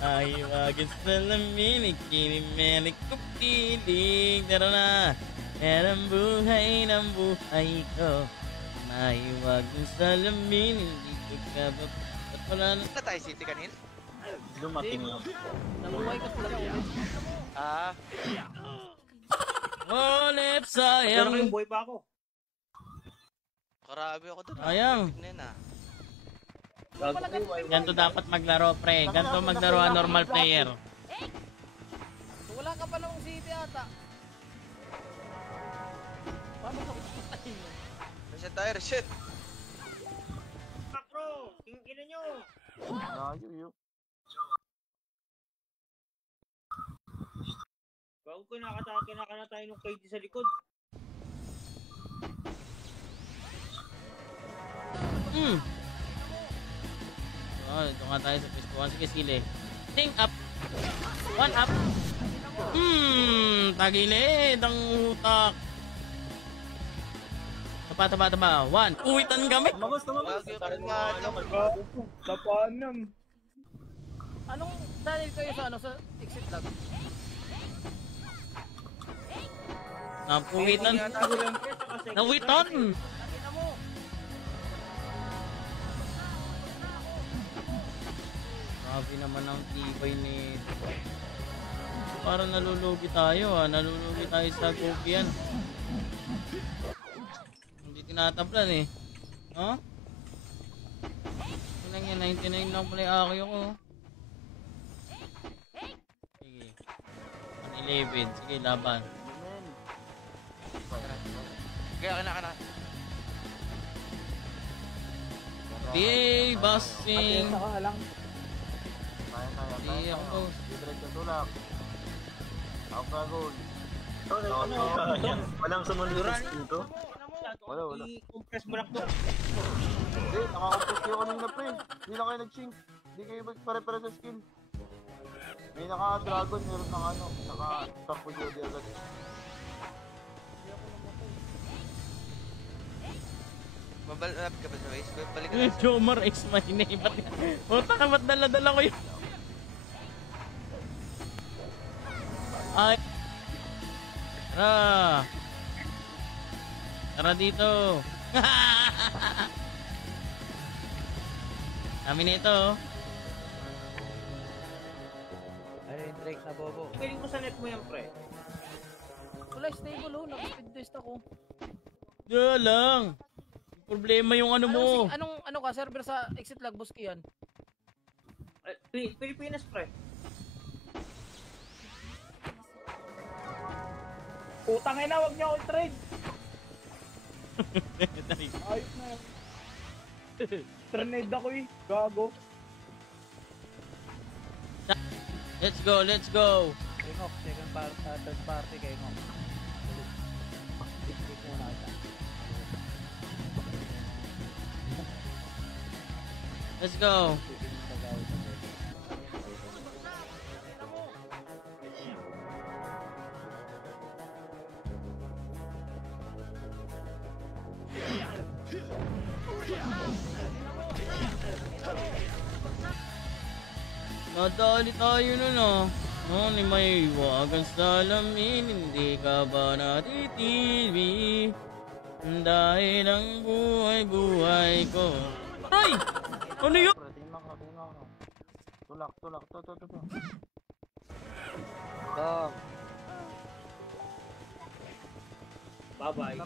Mahiwagan sa salamin, ikinimelik ko piling. Tara na, yan ang buhay ng buhay ko. Mahiwagan sa salamin, hindi ko kabab... Ba't wala na? Na tayo city kanina? Dumating lang. Namuhay ka sila ulit. Ah, Olip, Pero sayang. kayong buhay pa ako. karami ako doon. Sayang. Tignan na. Ganto dapat maglaro, pre. Ganto maglaro ang normal player. So, wala ka pa ng city ata. Paano ka patay mo? Reset tayo, reset. Macro! Tingin nyo! Nayo. Bago kinakana tayo ng KD sa likod. Oh, ito nga tayo sa pwesto 1. Sige, sili. Ting up. 1 up. Tagilid ang utak. Taba. 1. Uwitan kami. Tumabas! Wag yung kalmado. Tapanam! Anong dahil kayo sa sa exit lag? Napuwitan. Nawitan. Tingnan mo. Grabe naman ang tibay nito. Parang nalulugi tayo Nalulugi tayo sa Gopian. Hindi tinatablan eh. Huh? Ilang yan, 99 lang pala yung akyo ko. Sige. 111. Sige, laban. Kaya kana. Di, bossing. Kaya. Di ako. Diretso tulak. Ako ka goal. Walang sumunod sa skill to? Wala. I-compress mo lang to. Hindi, nakakompres kayo kanina pre. Hindi na kayo nag-sync. Hindi kayo pare-pare sa skill. May naka-dragon, meron ng naka-top po Jody agad. Mabalap ka ba sa waist? Balik ka na sa... Jomar X my name. Puta ka, ba't dala-dala ko yun? Ay. Tara dito. Kami nito. Ay, Drake na bobo. Piling ko sa net mo yan, pre. Wala, stable naka-speed test ako. Diyan lang. Problema yung ano mo. Anong ka, server sa exit lag, Buski yan? Pilipinas, pre. Putang ina, wag niyo ako i-trade. Ayos na. Trade ako eh. Gago. Let's go. Kay Ngok, third party kay Ngok. Tik muna kita. Let's go. Nadali tayo nun ni may wagang salamin, hindi ka ba natitibi? Dahil ang buhay ko. Ay! Ano yun? Pre, tingnan ka. Tulak. To. Bye-bye.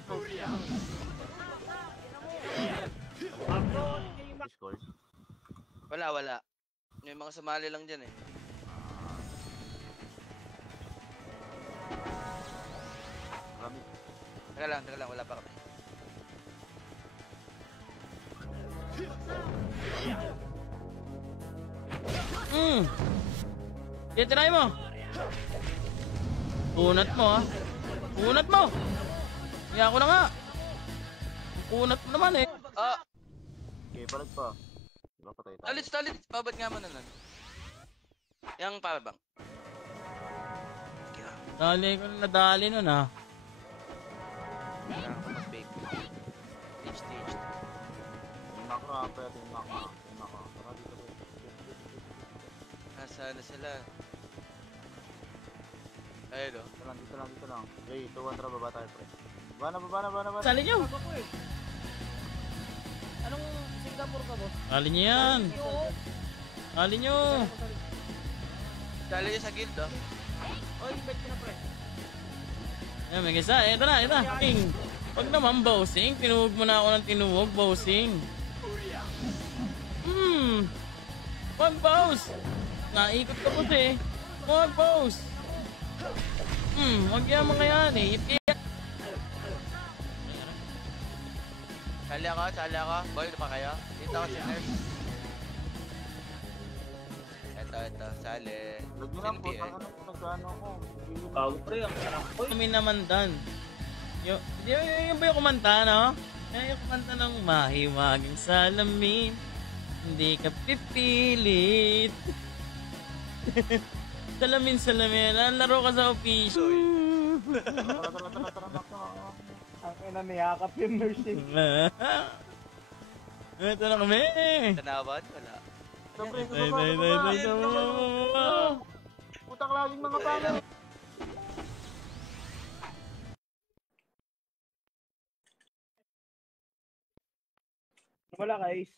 Discord. Wala. May mga sumali lang dyan eh. Marami. Teka lang, wala pa kami. Titry mo. Punat mo. Kaya ako na nga. Punat mo naman eh. Ah! Okay, balik pa. Diba patay tayo? Talit. Babad nga mo na nun. Yang pabang. Dali ko na nadali nun Kailangan ko mag-bake. Stage. Yung macro Tara, pwede yung maka. Tara dito, pre. Nasaan na sila? Ayun o. Dito lang. 3, 2, 1, tara, baba tayo, pre. Baba. Sali nyo! Bago ko eh. Anong Singapore ka, boss? Sali nyo yan! Oo. Sali nyo! Dali niya sa guild oh. Oh, invite ko na, pre. Ayan, may isa. Ito na. King. Huwag naman, bossing. Tinuwag mo na ako ng tinuwag, bossing. Huwag, boss. Naikot ka po eh. Huwag, boss. Huwag yan mga yan eh. Sali ako. Boy, na pa kayo? Dito ako si nurse. Ito, sali. Huwag nyo lang po, Sino PN? nagkano ako. Gago pre, ang sarap. Uy, Kami naman dan. Yung ba yung kumanta, no? Yung kumanta ng mahiwagang salamin. Hindi ka pipilit. Salamin. Ang laro ka sa official. Tara, Max. ang ina niyakap yung nursing. Ito na kami. Tanawan? Wala. Pre, Ay. Putang laging mga pangit. Wala ka, Ace.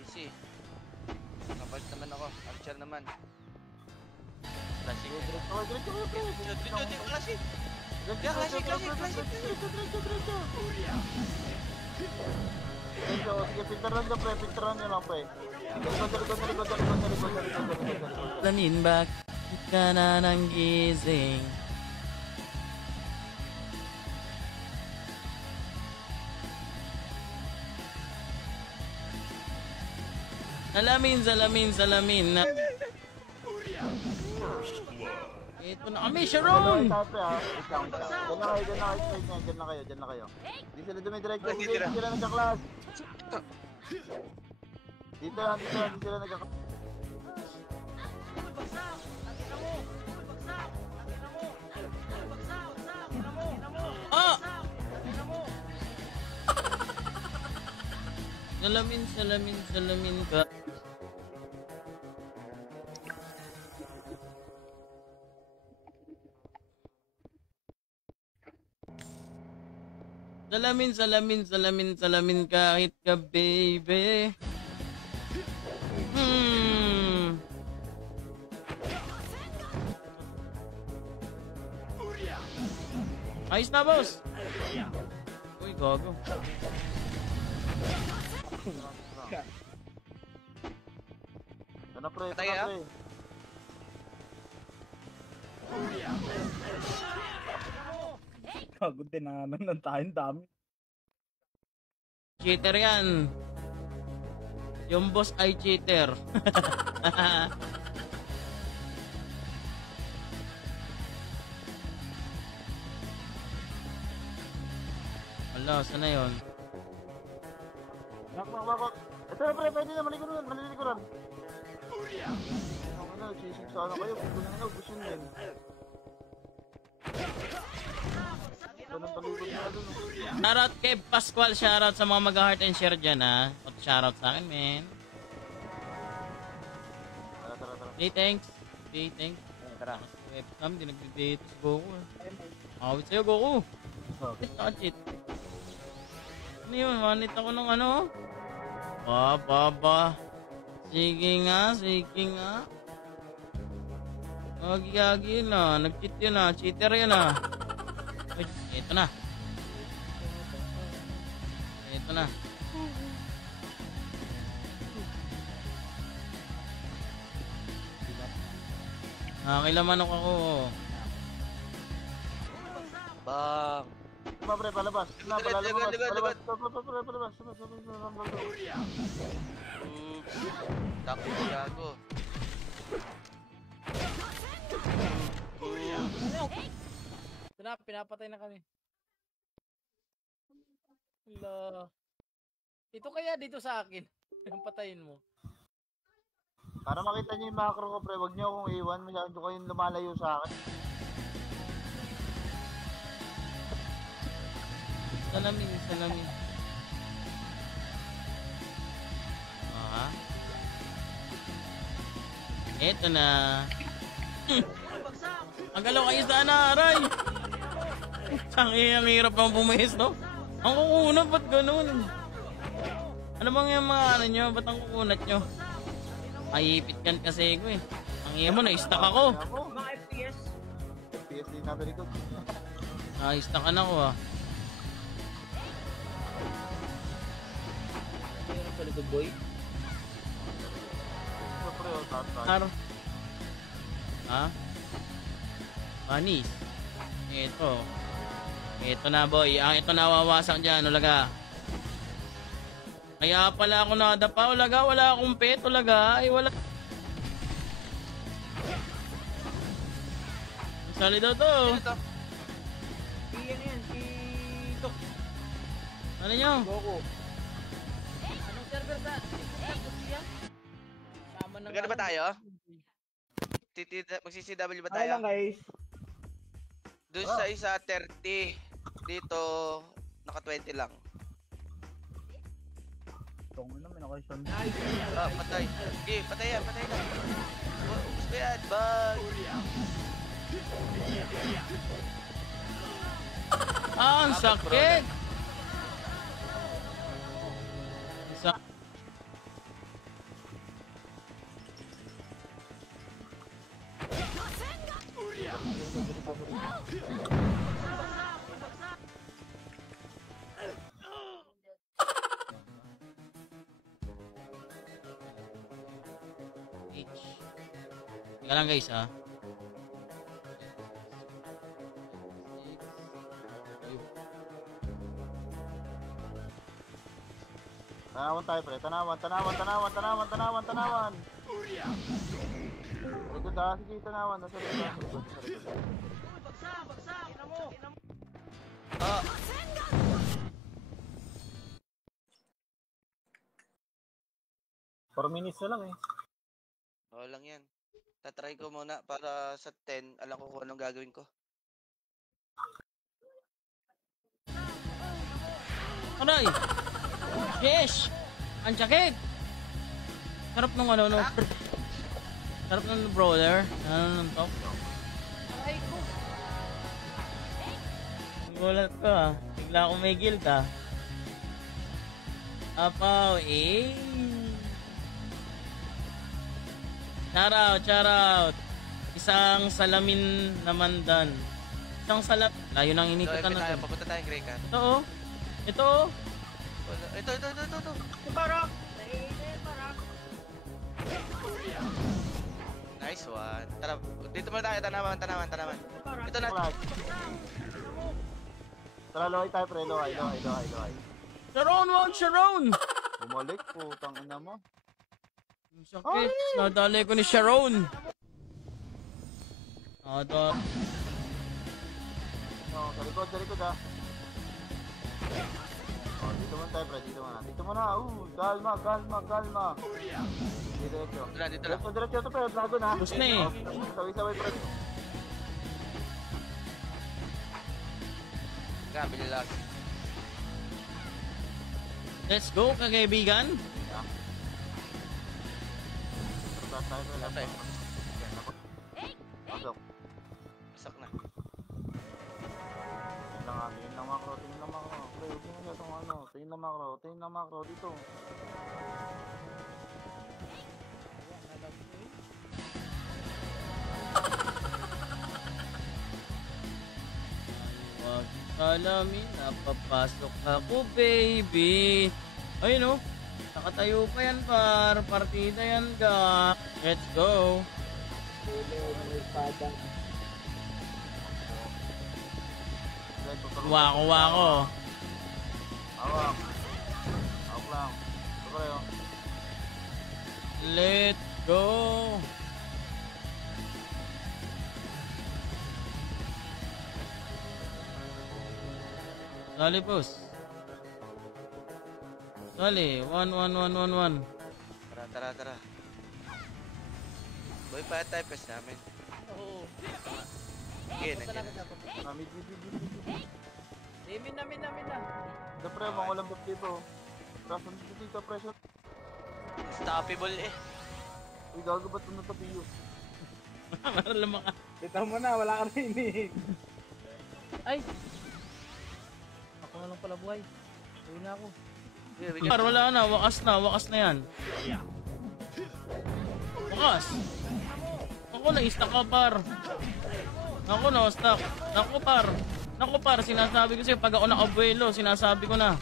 Easy. Kapag naman ako. Archer naman. Classic. Diretso, pre. Dito, classic. Classic. Sige, pintaran nyo, pre. Pintaran nyo lang, pre. Likod. Lamin bakit ka na nang gising? Salamin na. Ito na kami, Sharon! Diyan na kayo. Di sila dumidiretso. Di sila nagka-class. Dito lang, di sila nagka-class. Ah! Salamin ka. Salamin kahit ka, baby. Ayos na, boss. Uy, gago. Ano, pre? Patay ka? Gago din, ng tayong dami. Cheater yan. Yung boss ay cheater. Wala, sana yun? Bak. Ito na, pre. Pwede na. Malilikuran. Ako na, sisig sana kayo. Gusto na, gusto nyo yun. Ganun talikod na doon. Shoutout kay Pascual, shoutout sa mga mag-heart and share dyan, ha. At shoutout sa akin, men. Tara. Hey, thanks. Tara. Webcam, di nagde-date si Goku. Awit sa'yo, Goku. Cheat na cheat. Ano yun? Manit ako ng ano? Baba. Sige nga. Agi-agi na. Nag-cheat yun na. Cheater yun na. Uy, ito na. Nakilaman ako. Bang. Diba, pre, palabas. Palabas. Takbo ko gago. Ito na, pinapatay na kami. Hala. Ito kaya dito sa akin. Yung patayin mo. Para makita nyo yung macro ko, pre, wag nyo akong iwan. Masyado kayong lumalayo sa akin. Salamin. Ha? Eto na. Ang galaw kayo sana, aray! Ang hirap naman bumihis, no? Ang kukunat, ba't ganun? Ano bang yung mga ano nyo? Ba't ang kukunat nyo? Maipit kan kasi ko eh. Ang iya mo, na-stuck ako. Mga FPS. FPS din natin ito. Na-stuckan ako ah. Meron sa likod, boy. Ito pre, tatay. Ar. Ha? Panis. Ito. Ito na boy. Ito na wawasak dyan. Ulaga. Kaya pala ako nadapa. Ulaga. Wala akong pet. Ulaga. Ay wala. Sali daw to. Sino to? Yan yan. Si Dok. Ano nyo? Goku. Anong server sa? Sama ng Magkano ba tayo? Magsi-CW ba Okay lang tayo? guys. Doon sa isa 30. Dito naka 20 lang. Tong na, may nakaisyon. Ah, patay. Okay, patay yan, patay na. Gusto yan, bye. Ah, ang sakit. Ang sakit. Teka lang guys ha. Tanawan tayo pre, tanawan. Likod ha, sige tanawan. Nasa likod. Ah, 4 minutes na lang eh. oo lang yan. Tatry ko muna para sa 10. Alam ko kung anong gagawin ko. Aray! Yes! Ang sakit! Sarap nung ano, no? Sarap nung brother. Ano nung to? Ay ko. Gulat ko ah. Bigla akong may guilt ah. Apaw, eh. Shout out. Isang salamin naman dan. Isang salat. Layo nang So, inikutan tayo, na to. papunta tayong Grey Cat. Ito oh. Ito oh. Wala. Ito. Parang! Nice one. Tara, dito muna tayo. Tanawan. Ito na. Flash. Tara, lohay tayo pre, lohay. Sharon, wag Sharon! Bumalik, putang ina mo. Ang sakit. Nadali ko ni Sharon. Ito. No, sa likod ha. Oh, dito muna tayo pre, dito muna. Kalma. Diretso. Dito lang. Diretso ito pre, dragon ha. Tapos na eh. Saway pre. Kabili lang. Let's go, kagaibigan. Start tayo pre. Okay. Pasok. Isak na. Tingin lang macro. Pre, huwag mo na itong ano. Tingin lang macro. Dito. Wag alamin, napapasok ako, baby. Ayun oh. Nakatayo pa yan, partida yan, ga. Let's go. Wako. Hawak lang. Ito pre, oh. Let's go. Dali, boss. Dali, 1-1-1-1-1. Tara. Boy, pa tayo pes namin. Oo. Okay, Basta nandiyan. lang ako. Mid. Min na. Ito pre, mga walang buff dito. Tapos dito, pressure. Stoppable eh. Uy, gago ba't ito natapiyo? Para lang maka... Kita mo na, wala ka na ini. Ay! Ako na lang pala buhay. Uwi na ako. Par, wala na. Wakas na yan. Wakas. Ako na-stuck ka, par. Ako na-stuck. Naku, par. Sinasabi ko sa'yo, pag ako nakabuelo, sinasabi ko na.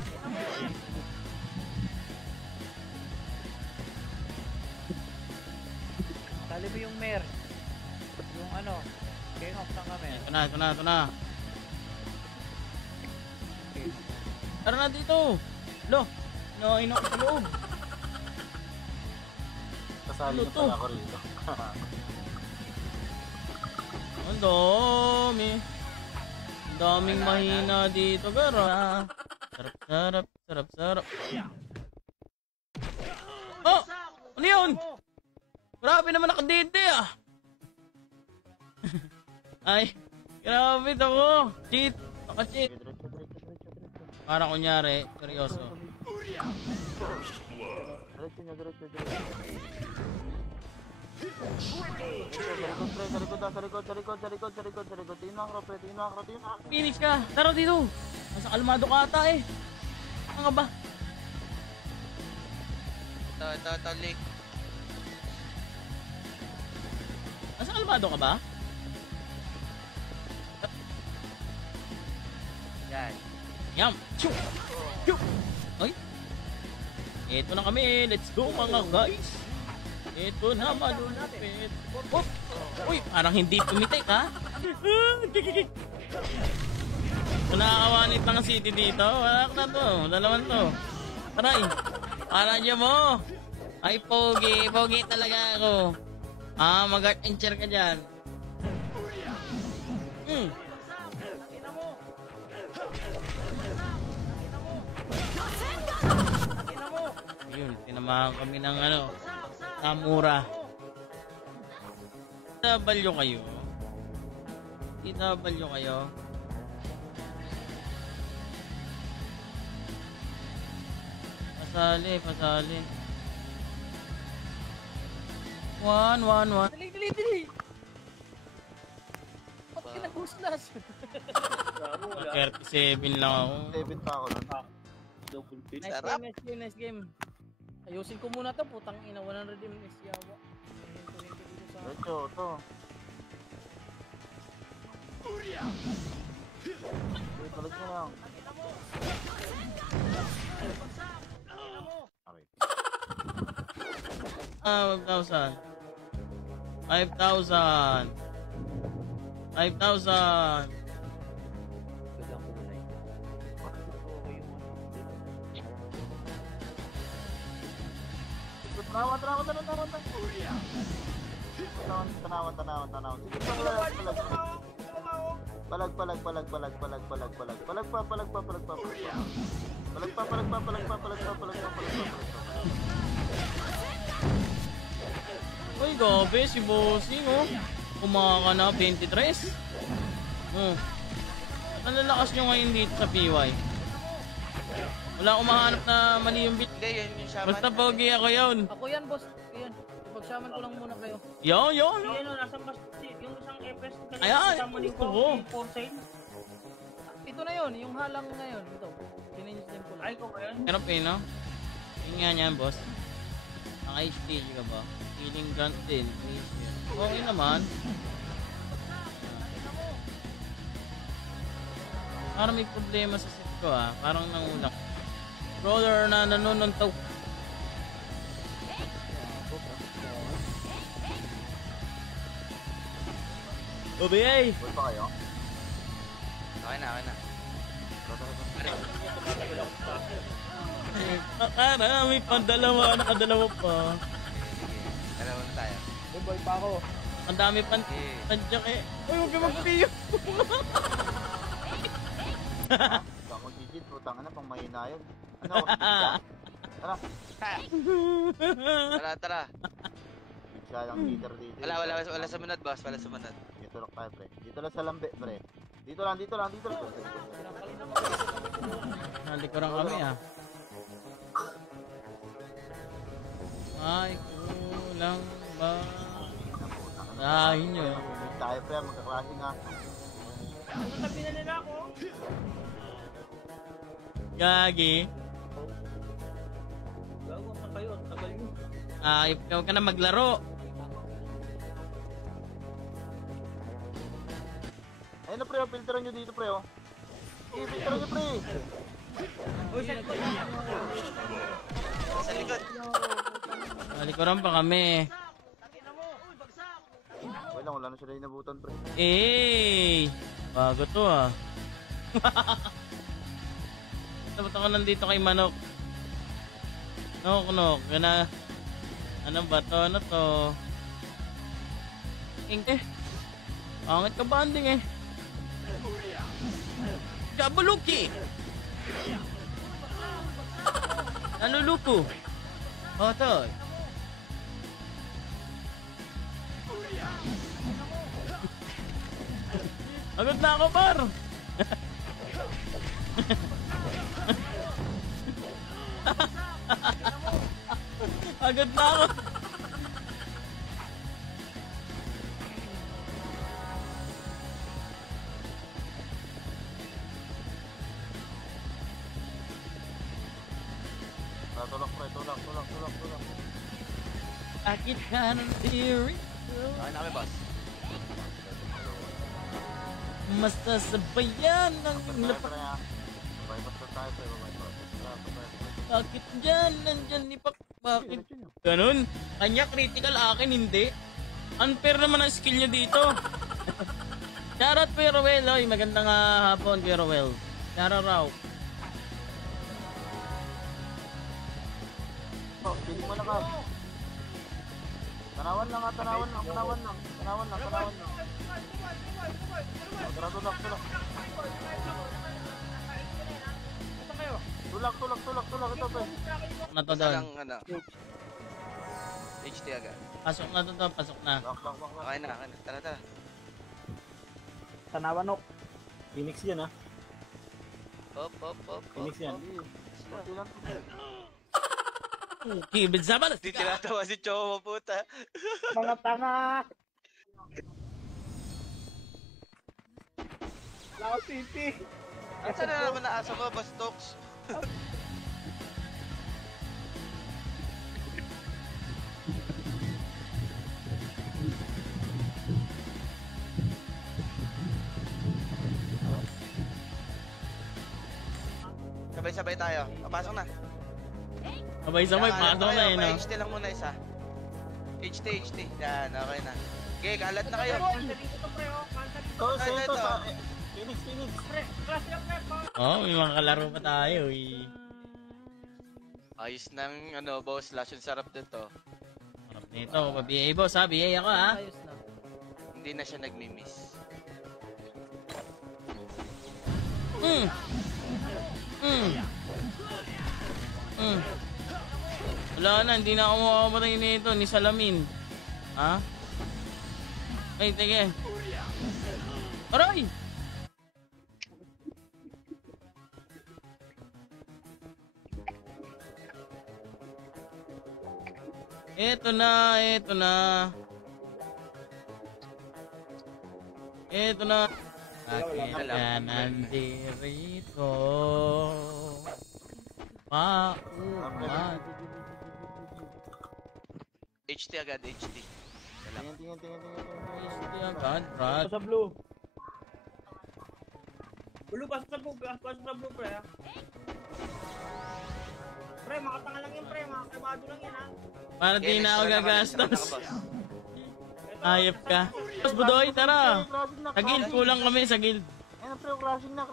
Tali mo yung mayor. Yung ano, king of sang kami. Ito na. Tara na dito. Lo, ino sa loob. Kasali Ano na to? pala ako rito. Ang dami. Ang daming mahina dito, pero sarap. Oh! Ano yun? Grabe naman nakadede ah. Ay, grabe ako. Cheat. Naka-cheat. Para kunyari, seryoso. Diretso niya. Sa likod. Tingin na ako, pre. Phoenix ka. Tara dito. Nasa kalmado ka ata eh. Ano ka ba? Ito, Lick. Nasa kalmado ka ba? Yan. Yum! Choo! Choo! Ay! Ito na kami! Let's go mga guys! Ito na malulupit! Oh! Uy! Parang hindi pumitik ha? Nakakawanit lang ang city dito. Wala na to. Dalawan to. Taray! Para dyan mo! Ay pogi! Pogi talaga ako! Mag-art and chair ka dyan. Yun, tinamahan kami ng Tamura. TW kayo? TW kayo? Pasali. 1. Dali! Ba't ka nag-uslas? 37 lang ako. 7 pa ako nun. Double pin. Nice game. Ayusin ko muna to, putang ina, 100 MS yawa. Hinto-hinto dito sa... Diretso, ito. Uy, talag mo lang. Okay. 5,000. Biglang ko muna yun. Tanawan. Sige, palag. Palag pa. Uy, gabi si Bossing, oh. Kumaka na 23. Ang lalakas nyo ngayon dito sa PY. Wala akong mahanap na mali yung beat. Hindi, yun yung shaman. Basta pogi ako yun. Ako yan, boss. Ayan. Ipagsaman ko lang muna kayo. Yo. Ano, nasa mas yung isang EPS Ayan, kasama ni gusto ko. for sale. Ito na yun, yung halang na yun. Ito. Change din ko lang. Ay, ko ba yun? Pero no? Yun nga niyan, boss. Naka-HTG ka ba? Healing gun din. Okay naman. Parang may problema sa set ko ah. Parang nangulak. Roller na nanununtaw. OBA! Bull pa kayo? Okay na. Nakarami pa, nakadalawa pa. Dalawa na tayo. Boy pa ako. Ang dami pa, tadyak eh. Uy, huwag ka magpiyo. Baka mag-gigit, putang ina, pang mahina yun. Ano, tara. Tara. Bigsa lang leader dito. Wala sumunod, boss. Wala sumunod. Dito lang tayo, pre. Dito lang sa lambe, pre. Dito lang. Nalikuran kami ah. Ay, kulang ba? Dahil nyo. Tayo pre, magka-clashing ha. Ano tabi na nila ako? Gagi. Gago, saan kayo? Ang tagal nyo. Ikaw ka na maglaro. Ayun na pre, oh, filteran nyo dito pre oh. Filteran nyo pre. Uy, saan ko? Sa likod. Malikuran pa kami. Wala na sila inabutan pre. Bago to ah. Dapat ako nandito kay Manok. Nok. Ano ba to? Ano to? Pangit ka banding eh. Kabuluki! Naluluko. Toy. Agad na ako, par! Agad na ako! Tulak pre, tulak. Bakit ka nandito? Okay na kami, boss. Mas nasabayan ng Pre ha. Bypass na tayo pre, bypass. Bakit dyan? Nandyan ni Pak. Bakit? Ganun? Kanya critical, akin hindi. Unfair naman ang skill nyo dito. Shoutout Kuya Rowel. Oy, magandang hapon Kuya Rowel. Shoutout raw. Oh, piling mo na ka. Tanawan lang. Tulak. Tulak ito pre. Na to Basta doon. lang, ano. HT agad. Pasok na to doon. Pasok na. Lock. Okay na. Tara. Tanawanok. Phoenix yan ha. Hop. Phoenix yan. Pati lang to. Kibid sabar. Di tinatawa si Chowo, puta. Mga tanga! Lao City! Asa na naman na asa mo, Bastox? Sabay-sabay tayo. Pasok na. Sabay-sabay. Pasok na eh, no? HT lang muna isa. HT. Yan, okay na. Okay, kalat na kayo. Ito sa Phoenix. Oh, may mga kalaro pa tayo eh. Ayos ng boss slash yung sarap dito. Harap nito. Pa-BA boss ha. BA ako ha. Ayos na. Hindi na siya nagmi-miss. Wala na, hindi na ako makamatay nito ni Salamin. Ha? Ay, tige. Aray! Ito na. Bakit ka nandirito? Paumat. HT agad, HT. Tingin. Hindi agad, Brad. Sa blue. Blue, pasok sa blue, pre ha. Pre, mga tanga lang yan, pre. Mga kabado lang yan ha. Para di na ako gagastos. Boss. Ayop ka. Boss Budoy, tara. Crashing na. Sa guild, kulang kami sa guild. Ayun pre, crashing na.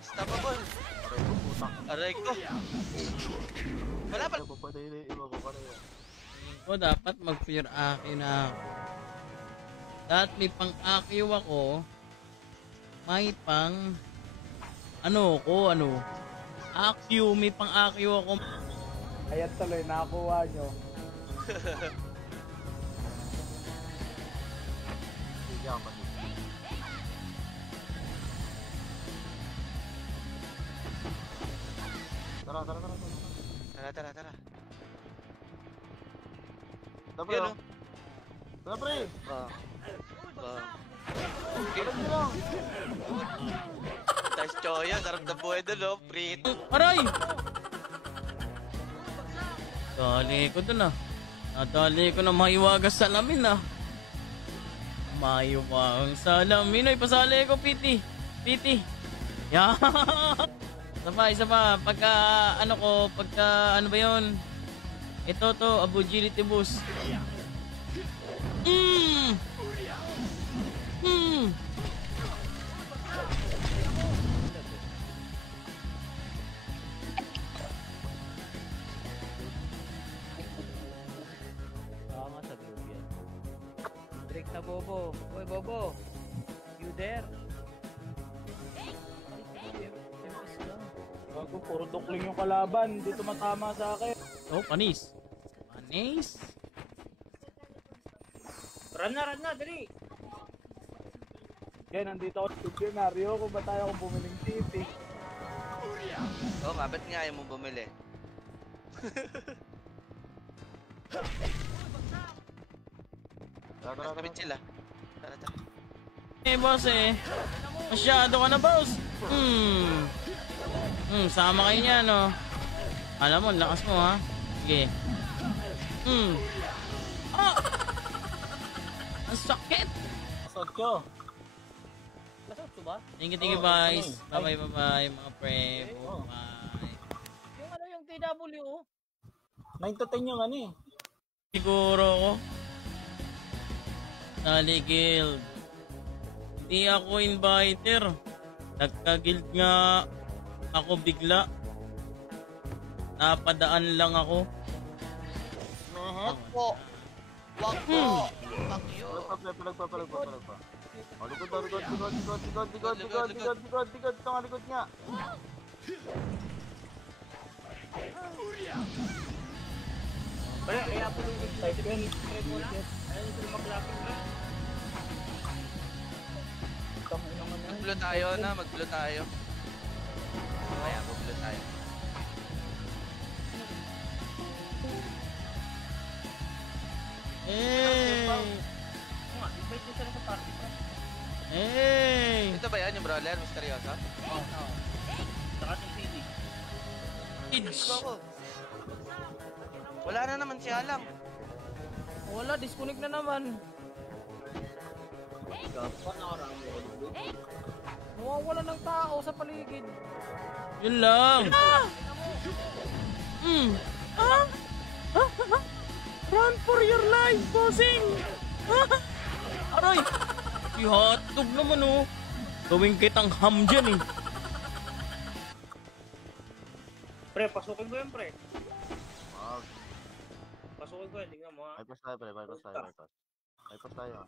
Stoppable. Aray ko. Wala pa. Papatay na iba. O dapat mag-fear aki na ako. Dahil may pang-akiw ako, may pang Akiw, may pang-akiw ako. Ayan tuloy, nakakuha nyo. Sige ako pati. Tara, tara, tara. Tara. Tapos, Yun, oh. tara, pre. Bang. Alam nyo lang. Tapos Choya, sarap na buhay doon, oh. Prito. Aray! Dali ko dun ah. Nadali ko na maiwagas salamin ah. Maiwagang salamin. Ay, pasali ko, Piti. Yan. Isa pa. Pagka, ano ba yun? Ito to, Abugility Boost. Tama sa globe yan. Drake na Bobo. Uy, Bobo. You there? Bago, puro dukling yung kalaban. Hindi tumatama sa akin. Oh, panis. Run na, dali. Yan, nandito ako sa Tubionaryo. Kung ba tayo kung bumiling titi? Oo nga, ba't nga ayaw mo bumili? Tara. Mas sila. Tara. Eh, boss eh. Masyado ka na, boss. Sama kayo niya, no? Alam mo, lakas mo, ha? Sige. Ah! Ang sakit! Sotyo. Lasot ko ba? Thank you, guys. Bye-bye, mga pre. Bye. Yung TW. 9 to 10 yung ano eh. Siguro ko. Tali Guild. Hindi ako inviter. Nagka-guild nga ako bigla. Napadaan lang ako. Wag po. Fuck you. Palag pa. Oh, likod. Ito nga, likod nga. Kaya po yung excited yun. Ayaw nyo mag-lapping na. Mag-blue tayo na, mag-blue tayo. Kaya, mag-blue tayo. Hey! Ito ba yan, yung brawler? Misteryoso? Saka yung CD. Ito ako. Wala na naman si Alang. Wala, disconnect na naman. Nawawala ng tao sa paligid. Yun lang. Run for your life, bossing! Aray! Si hotdog naman, oh. Gawin kitang ham dyan, eh. Pre, pasukin ko yan, pre. Wag. Pasukin ko yan, tingnan mo ha. Bypass tayo, pre. Bypass tayo.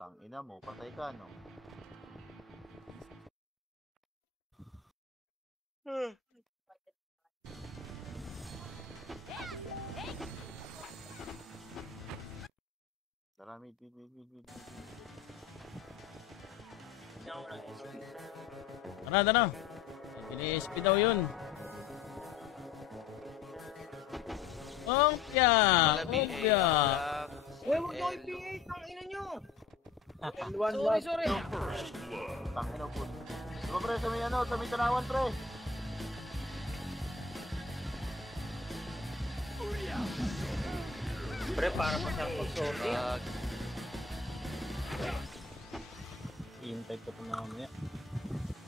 Tangina mo, patay ka, no? Marami, Tara. Pili-SP daw yun. Ompya! Uy, huwag nyo i-PH, ang ina nyo! L1 Sorry. Tangina po. Diba, pre, sa may tanawan, pre. Pre, para pa sa sorry. Hintay ko ito na mamaya.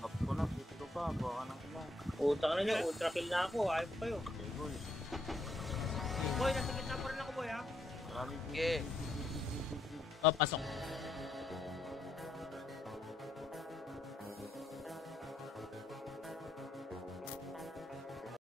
Up ko na, dito pa, buka ng ina. Utang na nyo, ultra kill na ako, ayaw pa yun. Okay, boy. Boy, nasa gitna pa rin ako, boy ha. Marami, Okay. Oh, pasok.